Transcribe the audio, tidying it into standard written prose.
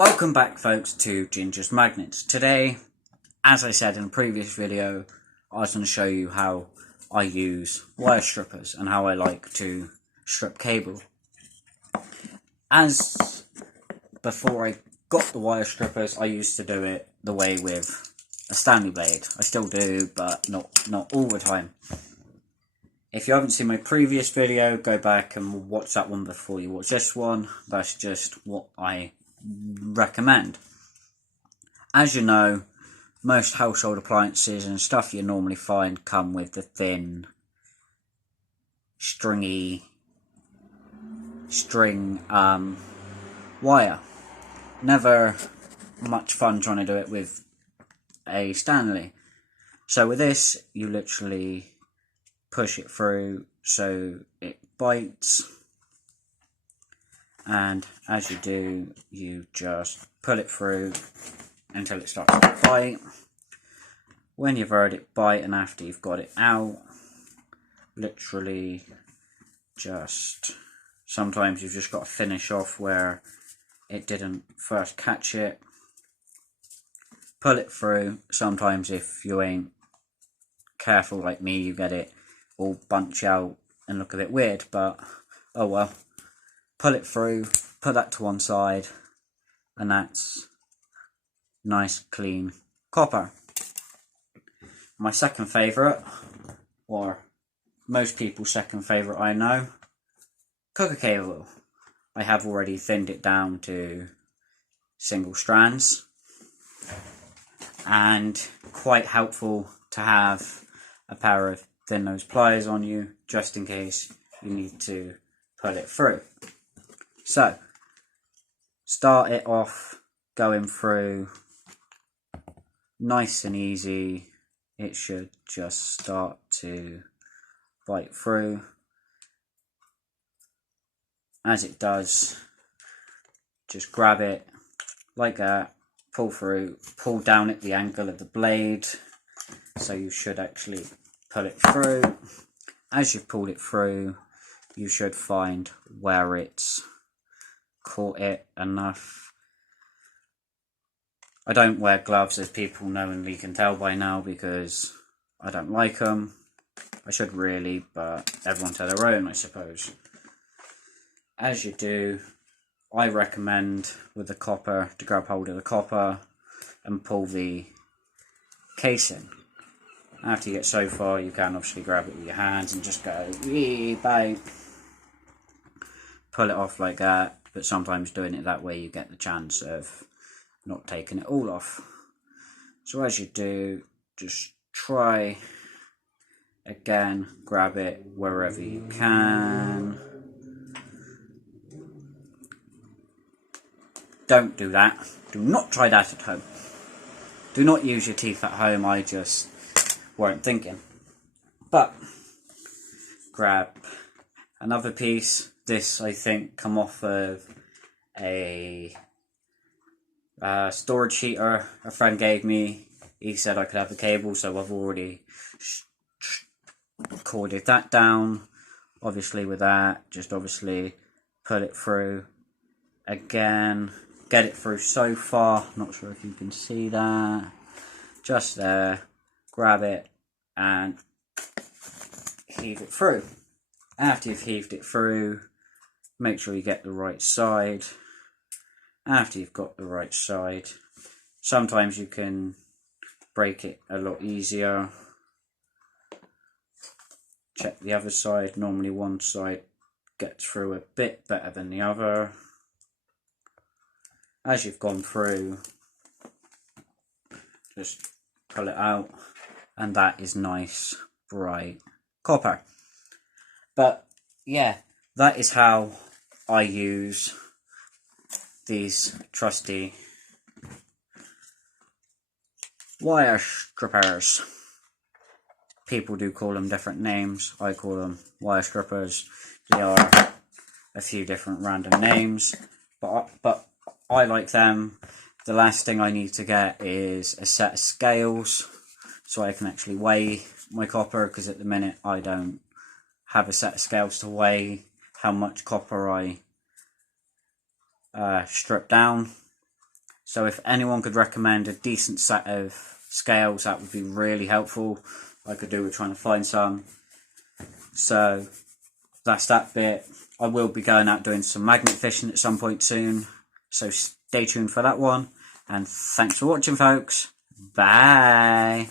Welcome back, folks, to Ginger's Magnets. Today, as I said in a previous video, I was going to show you how I use wire strippers and how I like to strip cable. As before I got the wire strippers, I used to do it the way with a Stanley blade. I still do, but not all the time. If you haven't seen my previous video, go back and watch that one before you watch this one. That's just what I recommend. As you know, most household appliances and stuff you normally find come with the thin, string wire. Never much fun trying to do it with a Stanley. So with this, you literally push it through so it bites, and as you do, you just pull it through until it starts to bite. When you've heard it bite and after you've got it out, literally just sometimes you've just got to finish off where it didn't first catch it, pull it through. Sometimes if you ain't careful like me, you get it all bunch out and look a bit weird, but oh well. Pull it through, put that to one side, and that's nice clean copper. My second favourite, or most people's second favourite I know, cooker cable. I have already thinned it down to single strands, and quite helpful to have a pair of thin nose pliers on you just in case you need to pull it through. So start it off going through nice and easy. It should just start to bite through. As it does, just grab it like that, pull through, pull down at the angle of the blade, so you should actually pull it through. As you've pulled it through, you should find where it's caught it enough. I don't wear gloves, as people knowingly can tell by now, because I don't like them. I should really, but everyone to their own, I suppose. As you do, I recommend with the copper to grab hold of the copper and pull the casing. After you get so far, you can obviously grab it with your hands and just go, bang, pull it off like that. But sometimes doing it that way, you get the chance of not taking it all off. So as you do, just try again, grab it wherever you can. Don't do that. Do not try that at home. Do not use your teeth at home. I just weren't thinking. But grab another piece. This, I think, come off of a storage heater a friend gave me. He said I could have the cable, so I've already corded that down. Obviously with that, just obviously put it through again. Get it through so far. Not sure if you can see that. Just there. Grab it and heave it through. After you've heaved it through, make sure you get the right side. After you've got the right side, sometimes you can break it a lot easier. Check the other side. Normally one side gets through a bit better than the other. As you've gone through, just pull it out, and that is nice bright copper. But yeah, that is how I use these trusty wire strippers. People do call them different names. I call them wire strippers. They are a few different random names, but I like them. The last thing I need to get is a set of scales so I can actually weigh my copper, because at the minute I don't have a set of scales to weigh how much copper I strip down. So if anyone could recommend a decent set of scales, that would be really helpful. I could do with trying to find some. So that's that bit. I will be going out doing some magnet fishing at some point soon, so stay tuned for that one. And thanks for watching, folks. Bye.